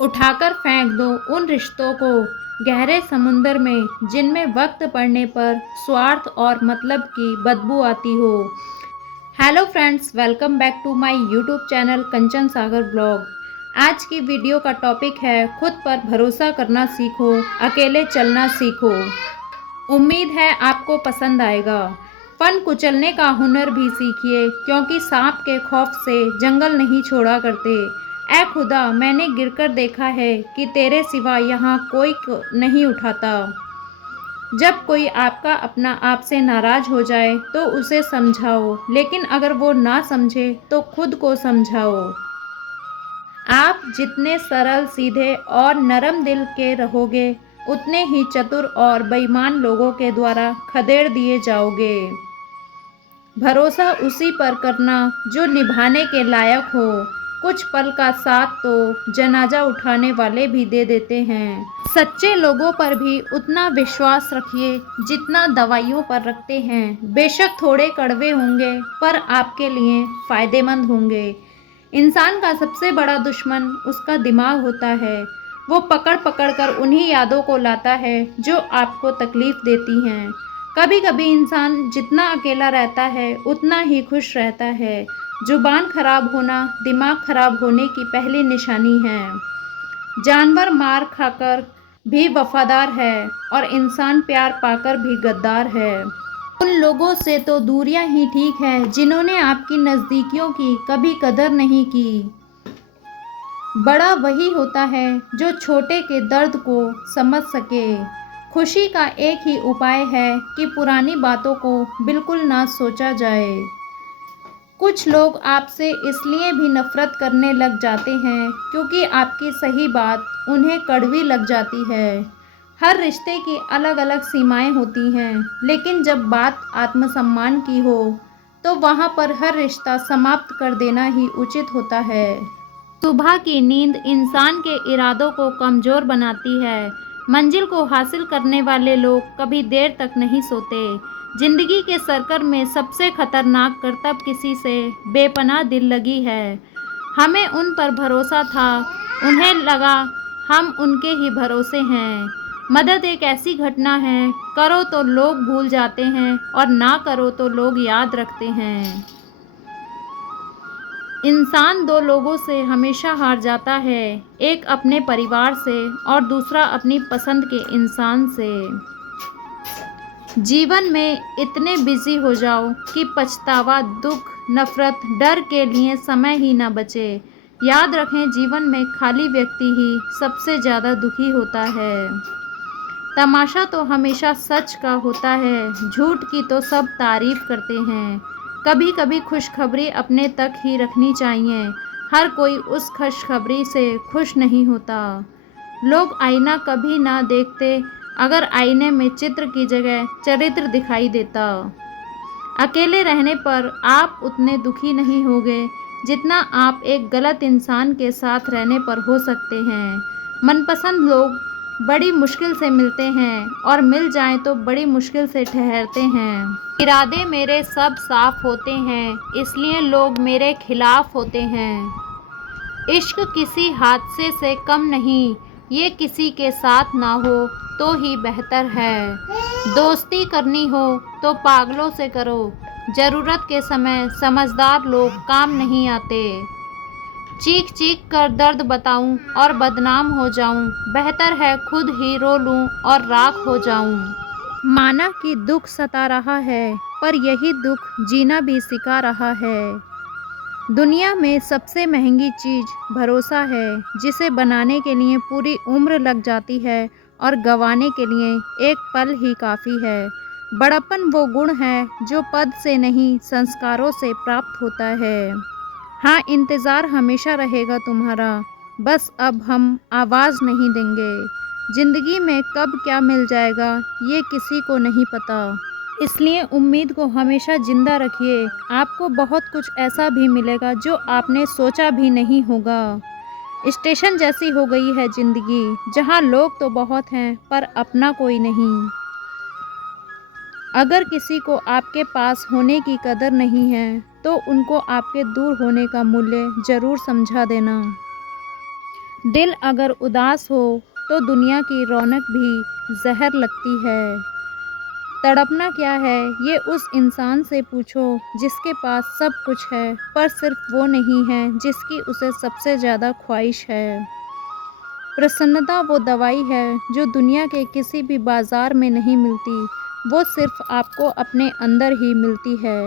उठाकर फेंक दो उन रिश्तों को गहरे समुंदर में जिनमें वक्त पड़ने पर स्वार्थ और मतलब की बदबू आती हो। Hello friends, welcome back to my YouTube channel Kanchan Sagar blog. आज की वीडियो का टॉपिक है खुद पर भरोसा करना सीखो, अकेले चलना सीखो। उम्मीद है आपको पसंद आएगा। फन कुचलने का हुनर भी सीखिए, क्योंकि सांप के खौफ से जंगल नहीं छोड़ा करते। ऐ खुदा, मैंने गिरकर देखा है कि तेरे सिवा यहाँ कोई नहीं उठाता। जब कोई आपका अपना आपसे नाराज हो जाए तो उसे समझाओ, लेकिन अगर वो ना समझे तो खुद को समझाओ। आप जितने सरल, सीधे और नरम दिल के रहोगे, उतने ही चतुर और बेईमान लोगों के द्वारा खदेड़ दिए जाओगे। भरोसा उसी पर करना जो निभाने के लायक हो। कुछ पल का साथ तो जनाजा उठाने वाले भी दे देते हैं। सच्चे लोगों पर भी उतना विश्वास रखिए जितना दवाइयों पर रखते हैं। बेशक थोड़े कड़वे होंगे, पर आपके लिए फ़ायदेमंद होंगे। इंसान का सबसे बड़ा दुश्मन उसका दिमाग होता है। वो पकड़ पकड़ कर उन्हीं यादों को लाता है जो आपको तकलीफ़ देती हैं। कभी कभी इंसान जितना अकेला रहता है उतना ही खुश रहता है। जुबान खराब होना दिमाग खराब होने की पहली निशानी है। जानवर मार खाकर भी वफादार है और इंसान प्यार पाकर भी गद्दार है। उन लोगों से तो दूरियां ही ठीक है जिन्होंने आपकी नज़दीकियों की कभी कदर नहीं की। बड़ा वही होता है जो छोटे के दर्द को समझ सके। खुशी का एक ही उपाय है कि पुरानी बातों को बिल्कुल ना सोचा जाए। कुछ लोग आपसे इसलिए भी नफरत करने लग जाते हैं क्योंकि आपकी सही बात उन्हें कड़वी लग जाती है। हर रिश्ते की अलग अलग सीमाएं होती हैं, लेकिन जब बात आत्मसम्मान की हो तो वहाँ पर हर रिश्ता समाप्त कर देना ही उचित होता है। सुबह की नींद इंसान के इरादों को कमज़ोर बनाती है। मंजिल को हासिल करने वाले लोग कभी देर तक नहीं सोते। जिंदगी के सर्कल में सबसे खतरनाक करतब किसी से बेपनाह दिल लगी है। हमें उन पर भरोसा था, उन्हें लगा हम उनके ही भरोसे हैं। मदद एक ऐसी घटना है, करो तो लोग भूल जाते हैं और ना करो तो लोग याद रखते हैं। इंसान दो लोगों से हमेशा हार जाता है, एक अपने परिवार से और दूसरा अपनी पसंद के इंसान से। जीवन में इतने बिजी हो जाओ कि पछतावा, दुख, नफरत, डर के लिए समय ही ना बचे। याद रखें, जीवन में खाली व्यक्ति ही सबसे ज़्यादा दुखी होता है। तमाशा तो हमेशा सच का होता है, झूठ की तो सब तारीफ करते हैं। कभी कभी खुशखबरी अपने तक ही रखनी चाहिए। हर कोई उस खुशखबरी से खुश नहीं होता। लोग आईना कभी ना देखते अगर आईने में चित्र की जगह चरित्र दिखाई देता। अकेले रहने पर आप उतने दुखी नहीं होगे जितना आप एक गलत इंसान के साथ रहने पर हो सकते हैं। मनपसंद लोग बड़ी मुश्किल से मिलते हैं और मिल जाएं तो बड़ी मुश्किल से ठहरते हैं। इरादे मेरे सब साफ होते हैं, इसलिए लोग मेरे खिलाफ होते हैं। इश्क किसी हादसे से कम नहीं, ये किसी के साथ ना हो तो ही बेहतर है। दोस्ती करनी हो तो पागलों से करो, ज़रूरत के समय समझदार लोग काम नहीं आते। चीख चीख कर दर्द बताऊं और बदनाम हो जाऊं, बेहतर है खुद ही रो लूं और राख हो जाऊं। माना कि दुख सता रहा है, पर यही दुख जीना भी सिखा रहा है। दुनिया में सबसे महंगी चीज़ भरोसा है, जिसे बनाने के लिए पूरी उम्र लग जाती है और गंवाने के लिए एक पल ही काफ़ी है। बड़प्पन वो गुण है जो पद से नहीं, संस्कारों से प्राप्त होता है। हाँ, इंतज़ार हमेशा रहेगा तुम्हारा, बस अब हम आवाज़ नहीं देंगे। ज़िंदगी में कब क्या मिल जाएगा ये किसी को नहीं पता, इसलिए उम्मीद को हमेशा ज़िंदा रखिए। आपको बहुत कुछ ऐसा भी मिलेगा जो आपने सोचा भी नहीं होगा। स्टेशन जैसी हो गई है ज़िंदगी, जहाँ लोग तो बहुत हैं पर अपना कोई नहीं। अगर किसी को आपके पास होने की कदर नहीं है तो उनको आपके दूर होने का मूल्य ज़रूर समझा देना। दिल अगर उदास हो तो दुनिया की रौनक भी जहर लगती है। तड़पना क्या है ये उस इंसान से पूछो जिसके पास सब कुछ है पर सिर्फ वो नहीं है जिसकी उसे सबसे ज़्यादा ख्वाहिश है। प्रसन्नता वो दवाई है जो दुनिया के किसी भी बाजार में नहीं मिलती, वो सिर्फ आपको अपने अंदर ही मिलती है।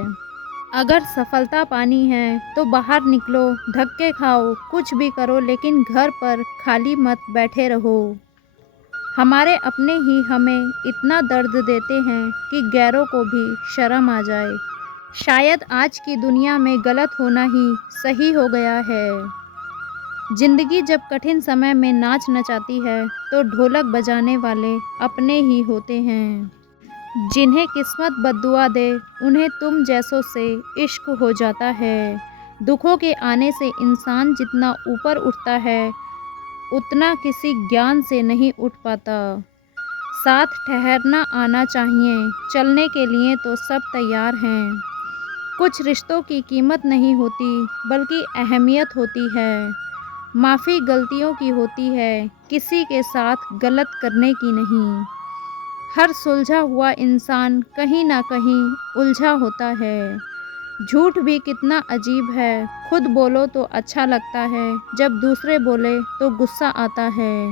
अगर सफलता पानी है तो बाहर निकलो, धक्के खाओ, कुछ भी करो लेकिन घर पर खाली मत बैठे रहो। हमारे अपने ही हमें इतना दर्द देते हैं कि गैरों को भी शर्म आ जाए। शायद आज की दुनिया में गलत होना ही सही हो गया है। जिंदगी जब कठिन समय में नाच नचाती है तो ढोलक बजाने वाले अपने ही होते हैं। जिन्हें किस्मत बद्दुआ दे उन्हें तुम जैसों से इश्क हो जाता है। दुखों के आने से इंसान जितना ऊपर उठता है उतना किसी ज्ञान से नहीं उठ पाता। साथ ठहरना आना चाहिए, चलने के लिए तो सब तैयार हैं। कुछ रिश्तों की कीमत नहीं होती बल्कि अहमियत होती है। माफ़ी गलतियों की होती है, किसी के साथ गलत करने की नहीं। हर सुलझा हुआ इंसान कहीं ना कहीं उलझा होता है। झूठ भी कितना अजीब है, खुद बोलो तो अच्छा लगता है, जब दूसरे बोले तो गुस्सा आता है।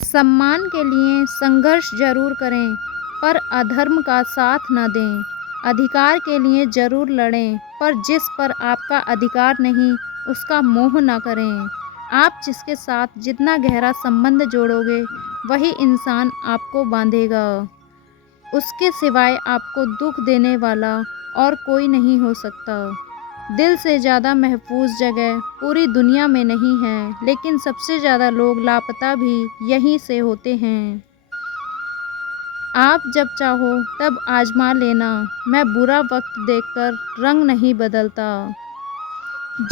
सम्मान के लिए संघर्ष जरूर करें पर अधर्म का साथ न दें। अधिकार के लिए जरूर लड़ें पर जिस पर आपका अधिकार नहीं उसका मोह न करें। आप जिसके साथ जितना गहरा संबंध जोड़ोगे वही इंसान आपको बांधेगा। उसके सिवाय आपको दुख देने वाला और कोई नहीं हो सकता। दिल से ज़्यादा महफूज जगह पूरी दुनिया में नहीं है, लेकिन सबसे ज़्यादा लोग लापता भी यहीं से होते हैं। आप जब चाहो तब आजमा लेना, मैं बुरा वक्त देखकर रंग नहीं बदलता।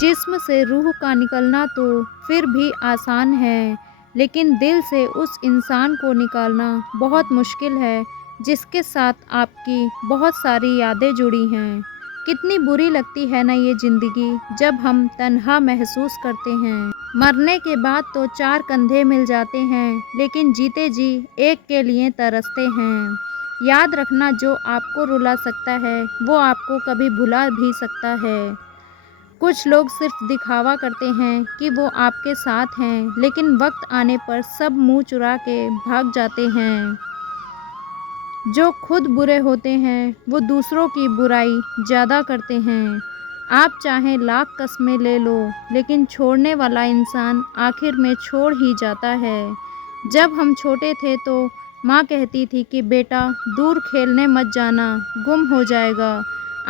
जिस्म से रूह का निकलना तो फिर भी आसान है, लेकिन दिल से उस इंसान को निकालना बहुत मुश्किल है जिसके साथ आपकी बहुत सारी यादें जुड़ी हैं। कितनी बुरी लगती है ना ये ज़िंदगी जब हम तन्हा महसूस करते हैं। मरने के बाद तो चार कंधे मिल जाते हैं, लेकिन जीते जी एक के लिए तरसते हैं। याद रखना, जो आपको रुला सकता है वो आपको कभी भुला भी सकता है। कुछ लोग सिर्फ दिखावा करते हैं कि वो आपके साथ हैं, लेकिन वक्त आने पर सब मुंह चुरा के भाग जाते हैं। जो खुद बुरे होते हैं वो दूसरों की बुराई ज़्यादा करते हैं। आप चाहे लाख कस्में ले लो, लेकिन छोड़ने वाला इंसान आखिर में छोड़ ही जाता है। जब हम छोटे थे तो माँ कहती थी कि बेटा दूर खेलने मत जाना, गुम हो जाएगा।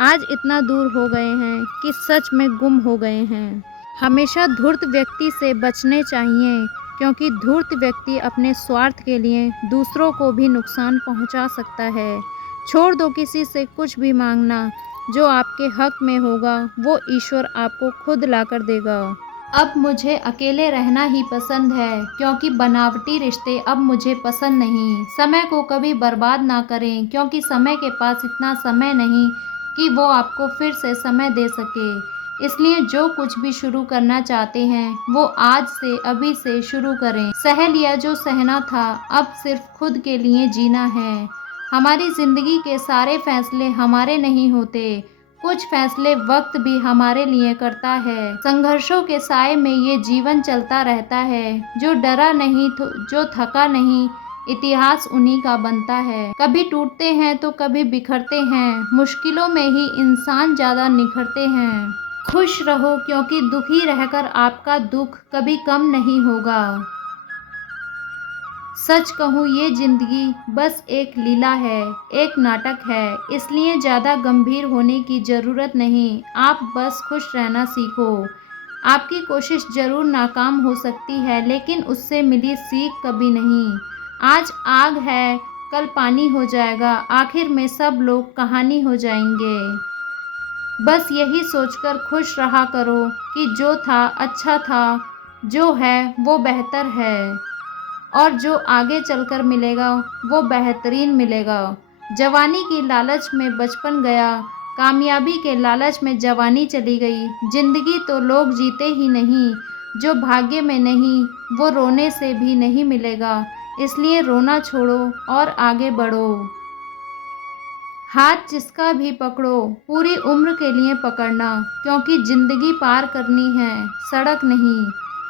आज इतना दूर हो गए हैं कि सच में गुम हो गए हैं। हमेशा धूर्त व्यक्ति से बचने चाहिए, क्योंकि धूर्त व्यक्ति अपने स्वार्थ के लिए दूसरों को भी नुकसान पहुंचा सकता है। छोड़ दो किसी से कुछ भी मांगना, जो आपके हक में होगा वो ईश्वर आपको खुद लाकर देगा। अब मुझे अकेले रहना ही पसंद है, क्योंकि बनावटी रिश्ते अब मुझे पसंद नहीं। समय को कभी बर्बाद ना करें, क्योंकि समय के पास इतना समय नहीं कि वो आपको फिर से समय दे सके। इसलिए जो कुछ भी शुरू करना चाहते हैं वो आज से अभी से शुरू करें। सह लिया जो सहना था, अब सिर्फ खुद के लिए जीना है। हमारी ज़िंदगी के सारे फैसले हमारे नहीं होते, कुछ फैसले वक्त भी हमारे लिए करता है। संघर्षों के साए में ये जीवन चलता रहता है। जो डरा नहीं जो थका नहीं, इतिहास उन्हीं का बनता है। कभी टूटते हैं तो कभी बिखरते हैं, मुश्किलों में ही इंसान ज़्यादा निखरते हैं। खुश रहो, क्योंकि दुखी रहकर आपका दुख कभी कम नहीं होगा। सच कहूँ ये ज़िंदगी बस एक लीला है, एक नाटक है, इसलिए ज़्यादा गंभीर होने की ज़रूरत नहीं। आप बस खुश रहना सीखो। आपकी कोशिश ज़रूर नाकाम हो सकती है, लेकिन उससे मिली सीख कभी नहीं। आज आग है, कल पानी हो जाएगा, आखिर में सब लोग कहानी हो जाएंगे। बस यही सोचकर खुश रहा करो कि जो था अच्छा था, जो है वो बेहतर है, और जो आगे चलकर मिलेगा वो बेहतरीन मिलेगा। जवानी की लालच में बचपन गया, कामयाबी के लालच में जवानी चली गई। जिंदगी तो लोग जीते ही नहीं, जो भाग्य में नहीं वो रोने से भी नहीं मिलेगा। इसलिए रोना छोड़ो और आगे बढ़ो। हाथ जिसका भी पकड़ो, पूरी उम्र के लिए पकड़ना, क्योंकि जिंदगी पार करनी है, सड़क नहीं।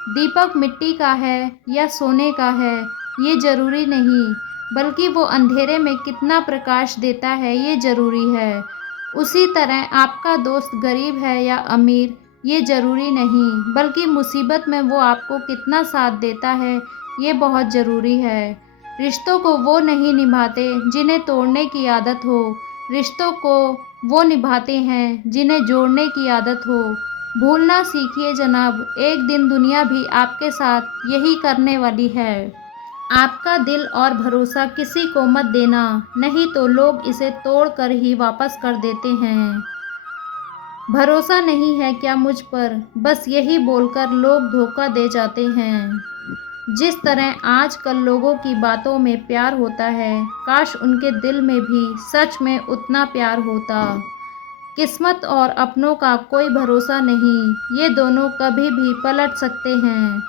दीपक मिट्टी का है या सोने का है ये ज़रूरी नहीं, बल्कि वो अंधेरे में कितना प्रकाश देता है ये ज़रूरी है। उसी तरह आपका दोस्त गरीब है या अमीर ये ज़रूरी नहीं, बल्कि मुसीबत में वो आपको कितना साथ देता है ये बहुत ज़रूरी है। रिश्तों को वो नहीं निभाते जिन्हें तोड़ने की आदत हो, रिश्तों को वो निभाते हैं जिन्हें जोड़ने की आदत हो। भूलना सीखिए जनाब, एक दिन दुनिया भी आपके साथ यही करने वाली है। आपका दिल और भरोसा किसी को मत देना, नहीं तो लोग इसे तोड़ कर ही वापस कर देते हैं। भरोसा नहीं है क्या मुझ पर, बस यही बोलकर लोग धोखा दे जाते हैं। जिस तरह आजकल लोगों की बातों में प्यार होता है, काश उनके दिल में भी सच में उतना प्यार होता। किस्मत और अपनों का कोई भरोसा नहीं, ये दोनों कभी भी पलट सकते हैं।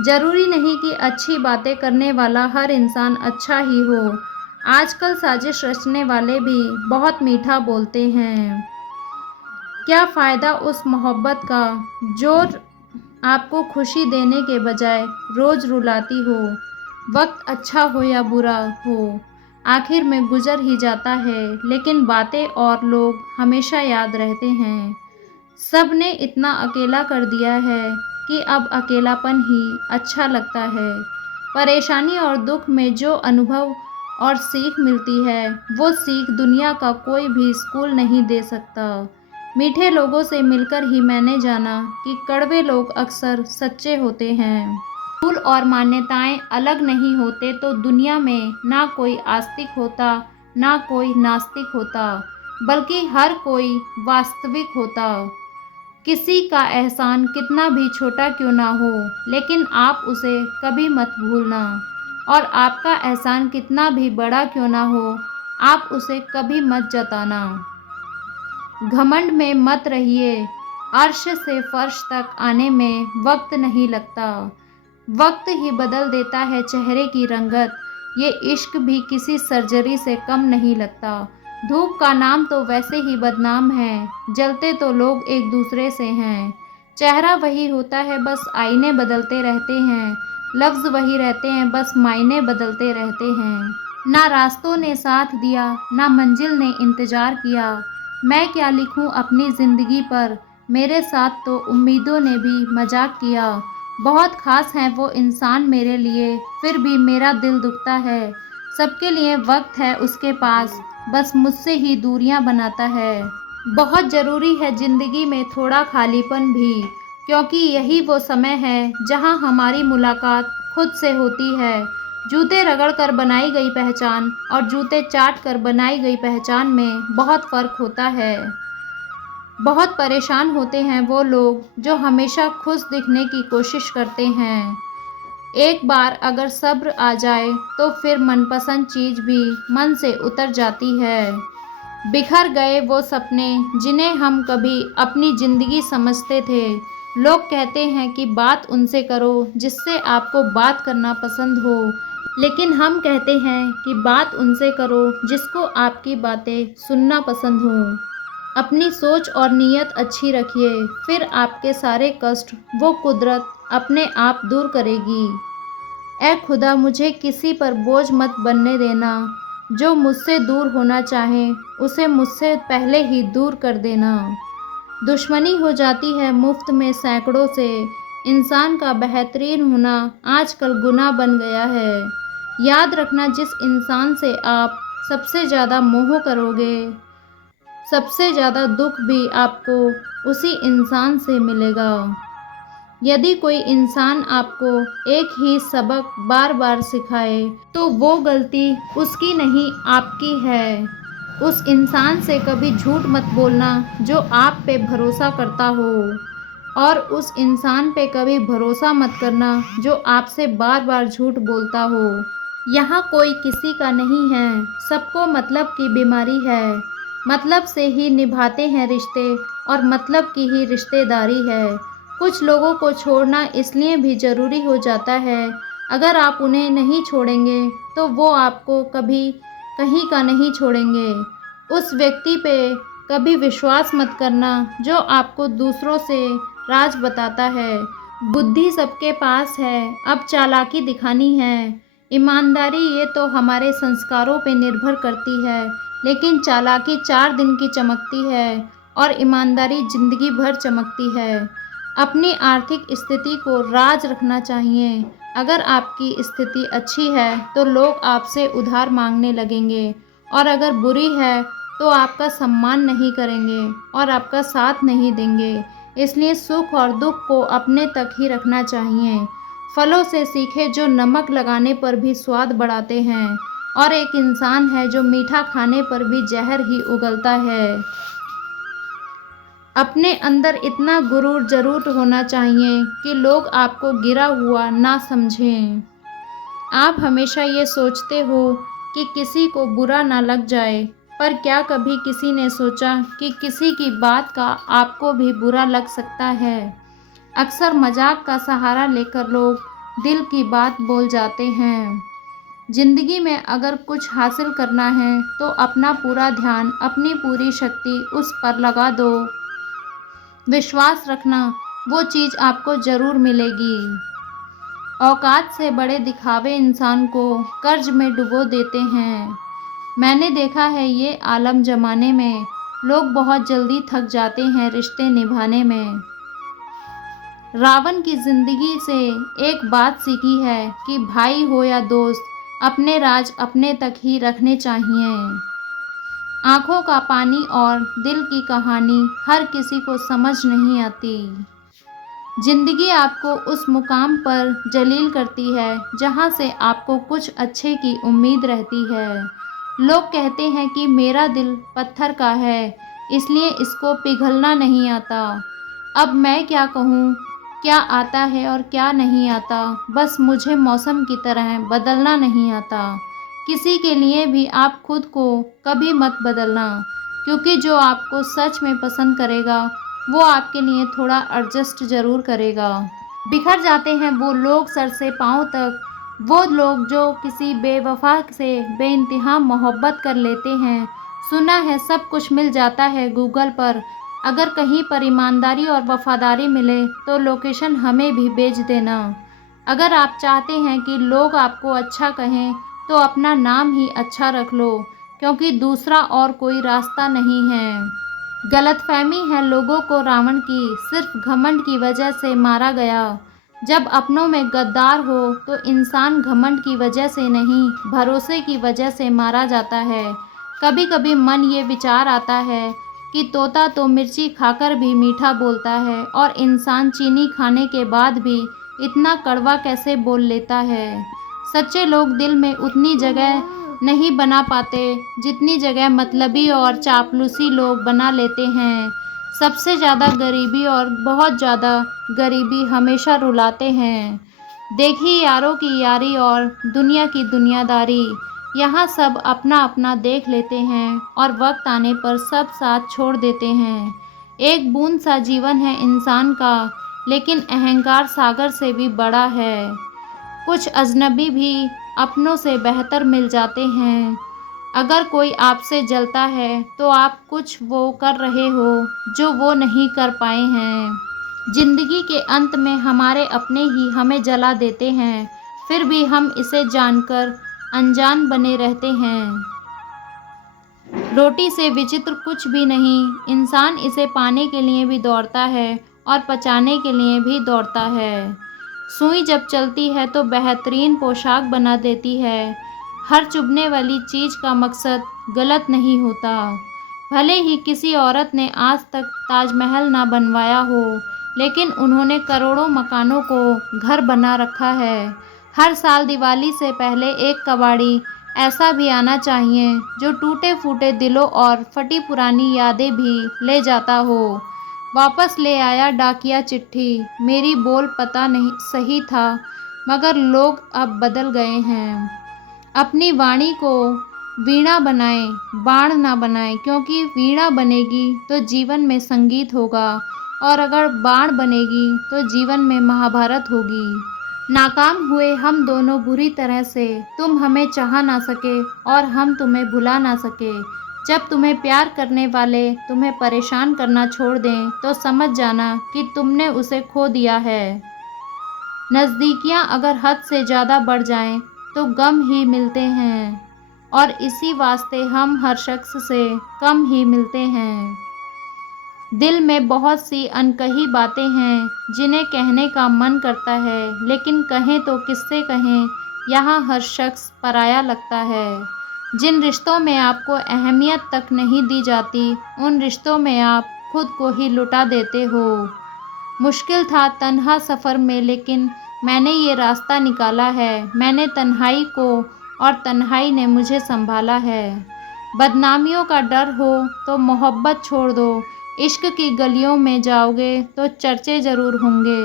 ज़रूरी नहीं कि अच्छी बातें करने वाला हर इंसान अच्छा ही हो। आजकल साजिश रचने वाले भी बहुत मीठा बोलते हैं। क्या फ़ायदा उस मोहब्बत का जो आपको खुशी देने के बजाय रोज़ रुलाती हो। वक्त अच्छा हो या बुरा हो, आखिर में गुजर ही जाता है, लेकिन बातें और लोग हमेशा याद रहते हैं। सब ने इतना अकेला कर दिया है कि अब अकेलापन ही अच्छा लगता है। परेशानी और दुख में जो अनुभव और सीख मिलती है, वो सीख दुनिया का कोई भी स्कूल नहीं दे सकता। मीठे लोगों से मिलकर ही मैंने जाना कि कड़वे लोग अक्सर सच्चे होते हैं। स्कूल और मान्यताएं अलग नहीं होते तो दुनिया में ना कोई आस्तिक होता ना कोई नास्तिक होता, बल्कि हर कोई वास्तविक होता। किसी का एहसान कितना भी छोटा क्यों ना हो, लेकिन आप उसे कभी मत भूलना, और आपका एहसान कितना भी बड़ा क्यों ना हो, आप उसे कभी मत जताना। घमंड में मत रहिए, अर्श से फर्श तक आने में वक्त नहीं लगता। वक्त ही बदल देता है चेहरे की रंगत, ये इश्क भी किसी सर्जरी से कम नहीं लगता। धूप का नाम तो वैसे ही बदनाम है, जलते तो लोग एक दूसरे से हैं। चेहरा वही होता है, बस आईने बदलते रहते हैं। लफ्ज़ वही रहते हैं, बस मायने बदलते रहते हैं। ना रास्तों ने साथ दिया, ना मंजिल ने इंतज़ार किया। मैं क्या लिखूं अपनी ज़िंदगी पर, मेरे साथ तो उम्मीदों ने भी मजाक किया। बहुत ख़ास हैं वो इंसान मेरे लिए, फिर भी मेरा दिल दुखता है। सबके लिए वक्त है उसके पास, बस मुझसे ही दूरियां बनाता है। बहुत ज़रूरी है ज़िंदगी में थोड़ा खालीपन भी, क्योंकि यही वो समय है जहां हमारी मुलाकात खुद से होती है। जूते रगड़ कर बनाई गई पहचान और जूते चाट कर बनाई गई पहचान में बहुत फ़र्क होता है। बहुत परेशान होते हैं वो लोग जो हमेशा खुश दिखने की कोशिश करते हैं। एक बार अगर सब्र आ जाए तो फिर मनपसंद चीज़ भी मन से उतर जाती है। बिखर गए वो सपने जिन्हें हम कभी अपनी ज़िंदगी समझते थे। लोग कहते हैं कि बात उनसे करो जिससे आपको बात करना पसंद हो, लेकिन हम कहते हैं कि बात उनसे करो जिसको आपकी बातें सुनना पसंद हो। अपनी सोच और नीयत अच्छी रखिए, फिर आपके सारे कष्ट वो कुदरत अपने आप दूर करेगी। ऐ खुदा मुझे किसी पर बोझ मत बनने देना, जो मुझसे दूर होना चाहे उसे मुझसे पहले ही दूर कर देना। दुश्मनी हो जाती है मुफ्त में सैकड़ों से, इंसान का बेहतरीन होना आजकल गुनाह बन गया है। याद रखना जिस इंसान से आप सबसे ज़्यादा मोह करोगे, सबसे ज़्यादा दुख भी आपको उसी इंसान से मिलेगा। यदि कोई इंसान आपको एक ही सबक बार बार सिखाए तो वो गलती उसकी नहीं आपकी है। उस इंसान से कभी झूठ मत बोलना जो आप पे भरोसा करता हो, और उस इंसान पे कभी भरोसा मत करना जो आपसे बार बार झूठ बोलता हो। यहाँ कोई किसी का नहीं है, सबको मतलब की बीमारी है। मतलब से ही निभाते हैं रिश्ते और मतलब की ही रिश्तेदारी है। कुछ लोगों को छोड़ना इसलिए भी ज़रूरी हो जाता है, अगर आप उन्हें नहीं छोड़ेंगे तो वो आपको कभी कहीं का नहीं छोड़ेंगे। उस व्यक्ति पे कभी विश्वास मत करना जो आपको दूसरों से राज बताता है। बुद्धि सबके पास है, अब चालाकी दिखानी है। ईमानदारी ये तो हमारे संस्कारों पे निर्भर करती है, लेकिन चालाकी 4 दिन की चमकती है और ईमानदारी ज़िंदगी भर चमकती है। अपनी आर्थिक स्थिति को राज रखना चाहिए। अगर आपकी स्थिति अच्छी है तो लोग आपसे उधार मांगने लगेंगे, और अगर बुरी है तो आपका सम्मान नहीं करेंगे और आपका साथ नहीं देंगे। इसलिए सुख और दुख को अपने तक ही रखना चाहिए। फलों से सीखे जो नमक लगाने पर भी स्वाद बढ़ाते हैं, और एक इंसान है जो मीठा खाने पर भी जहर ही उगलता है। अपने अंदर इतना गुरूर जरूर होना चाहिए कि लोग आपको गिरा हुआ ना समझें। आप हमेशा ये सोचते हो कि किसी को बुरा ना लग जाए, पर क्या कभी किसी ने सोचा कि किसी की बात का आपको भी बुरा लग सकता है। अक्सर मजाक का सहारा लेकर लोग दिल की बात बोल जाते हैं। जिंदगी में अगर कुछ हासिल करना है तो अपना पूरा ध्यान, अपनी पूरी शक्ति उस पर लगा दो। विश्वास रखना, वो चीज़ आपको ज़रूर मिलेगी। औकात से बड़े दिखावे इंसान को कर्ज में डुबो देते हैं। मैंने देखा है ये आलम ज़माने में लोग बहुत जल्दी थक जाते हैं रिश्ते निभाने में। रावण की ज़िंदगी से एक बात सीखी है कि भाई हो या दोस्त, अपने राज अपने तक ही रखने चाहिए। आँखों का पानी और दिल की कहानी हर किसी को समझ नहीं आती। जिंदगी आपको उस मुकाम पर जलील करती है जहाँ से आपको कुछ अच्छे की उम्मीद रहती है। लोग कहते हैं कि मेरा दिल पत्थर का है, इसलिए इसको पिघलना नहीं आता। अब मैं क्या कहूँ, क्या आता है और क्या नहीं आता, बस मुझे मौसम की तरह बदलना नहीं आता। किसी के लिए भी आप खुद को कभी मत बदलना, क्योंकि जो आपको सच में पसंद करेगा वो आपके लिए थोड़ा एडजस्ट ज़रूर करेगा। बिखर जाते हैं वो लोग सर से पाँव तक, वो लोग जो किसी बेवफा से बेइंतहा मोहब्बत कर लेते हैं। सुना है सब कुछ मिल जाता है गूगल पर, अगर कहीं पर ईमानदारी और वफादारी मिले तो लोकेशन हमें भी भेज देना। अगर आप चाहते हैं कि लोग आपको अच्छा कहें तो अपना नाम ही अच्छा रख लो, क्योंकि दूसरा और कोई रास्ता नहीं है। गलतफहमी है लोगों को रावण की, सिर्फ घमंड की वजह से मारा गया। जब अपनों में गद्दार हो तो इंसान घमंड की वजह से नहीं, भरोसे की वजह से मारा जाता है। कभी कभी मन ये विचार आता है कि तोता तो मिर्ची खाकर भी मीठा बोलता है, और इंसान चीनी खाने के बाद भी इतना कड़वा कैसे बोल लेता है। सच्चे लोग दिल में उतनी जगह नहीं बना पाते जितनी जगह मतलबी और चापलूसी लोग बना लेते हैं। सबसे ज़्यादा गरीबी और बहुत ज़्यादा गरीबी हमेशा रुलाते हैं। देखिए यारों की यारी और दुनिया की दुनियादारी, यहाँ सब अपना अपना देख लेते हैं और वक्त आने पर सब साथ छोड़ देते हैं। एक बूंद सा जीवन है इंसान का, लेकिन अहंकार सागर से भी बड़ा है। कुछ अजनबी भी अपनों से बेहतर मिल जाते हैं। अगर कोई आपसे जलता है तो आप कुछ वो कर रहे हो जो वो नहीं कर पाए हैं। जिंदगी के अंत में हमारे अपने ही हमें जला देते हैं, फिर भी हम इसे जानकर अनजान बने रहते हैं। रोटी से विचित्र कुछ भी नहीं, इंसान इसे पाने के लिए भी दौड़ता है और पचाने के लिए भी दौड़ता है। सुई जब चलती है तो बेहतरीन पोशाक बना देती है। हर चुभने वाली चीज़ का मकसद गलत नहीं होता। भले ही किसी औरत ने आज तक ताजमहल ना बनवाया हो, लेकिन उन्होंने करोड़ों मकानों को घर बना रखा है। हर साल दिवाली से पहले एक कबाड़ी ऐसा भी आना चाहिए जो टूटे फूटे दिलों और फटी पुरानी यादें भी ले जाता हो। वापस ले आया डाकिया चिट्ठी, मेरी बोल पता नहीं सही था, मगर लोग अब बदल गए हैं। अपनी वाणी को वीणा बनाएं, बाण ना बनाएं, क्योंकि वीणा बनेगी तो जीवन में संगीत होगा और अगर बाण बनेगी तो जीवन में महाभारत होगी। नाकाम हुए हम दोनों बुरी तरह से, तुम हमें चाह ना सके और हम तुम्हें भुला ना सके। जब तुम्हें प्यार करने वाले तुम्हें परेशान करना छोड़ दें तो समझ जाना कि तुमने उसे खो दिया है। नज़दीकियाँ अगर हद से ज़्यादा बढ़ जाएं तो गम ही मिलते हैं और इसी वास्ते हम हर शख्स से कम ही मिलते हैं। दिल में बहुत सी अनकही बातें हैं जिन्हें कहने का मन करता है, लेकिन कहें तो किससे कहें, यहाँ हर शख्स पराया लगता है। जिन रिश्तों में आपको अहमियत तक नहीं दी जाती, उन रिश्तों में आप खुद को ही लुटा देते हो। मुश्किल था तन्हा सफ़र में, लेकिन मैंने ये रास्ता निकाला है। मैंने तन्हाई को और तन्हाई ने मुझे संभाला है। बदनामियों का डर हो तो मोहब्बत छोड़ दो। इश्क की गलियों में जाओगे तो चर्चे ज़रूर होंगे।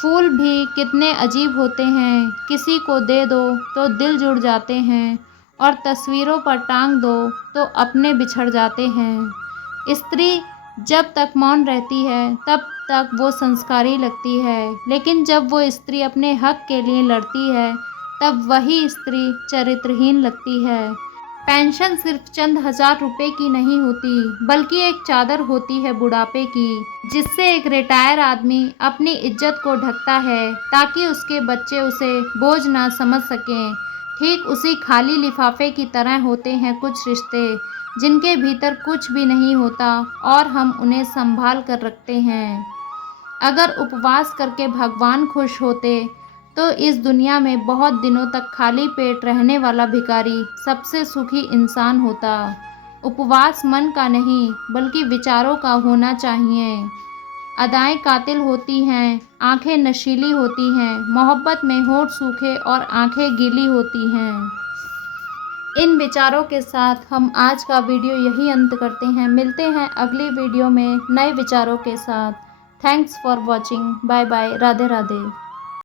फूल भी कितने अजीब होते हैं, किसी को दे दो तो दिल जुड़ जाते हैं और तस्वीरों पर टांग दो तो अपने बिछड़ जाते हैं। स्त्री जब तक मौन रहती है तब तक वो संस्कारी लगती है, लेकिन जब वो स्त्री अपने हक के लिए लड़ती है तब वही स्त्री चरित्रहीन लगती है। पेंशन सिर्फ चंद हजार रुपए की नहीं होती, बल्कि एक चादर होती है बुढ़ापे की, जिससे एक रिटायर आदमी अपनी इज्जत को ढकता है ताकि उसके बच्चे उसे बोझ ना समझ सकें। ठीक उसी खाली लिफाफे की तरह होते हैं कुछ रिश्ते, जिनके भीतर कुछ भी नहीं होता और हम उन्हें संभाल कर रखते हैं। अगर उपवास करके भगवान खुश होते तो इस दुनिया में बहुत दिनों तक खाली पेट रहने वाला भिखारी सबसे सुखी इंसान होता। उपवास मन का नहीं बल्कि विचारों का होना चाहिए। अदाएं कातिल होती हैं, आंखें नशीली होती हैं, मोहब्बत में होंठ सूखे और आंखें गीली होती हैं। इन विचारों के साथ हम आज का वीडियो यही अंत करते हैं। मिलते हैं अगली वीडियो में नए विचारों के साथ। Thanks for watching. Bye bye. Radhe Radhe.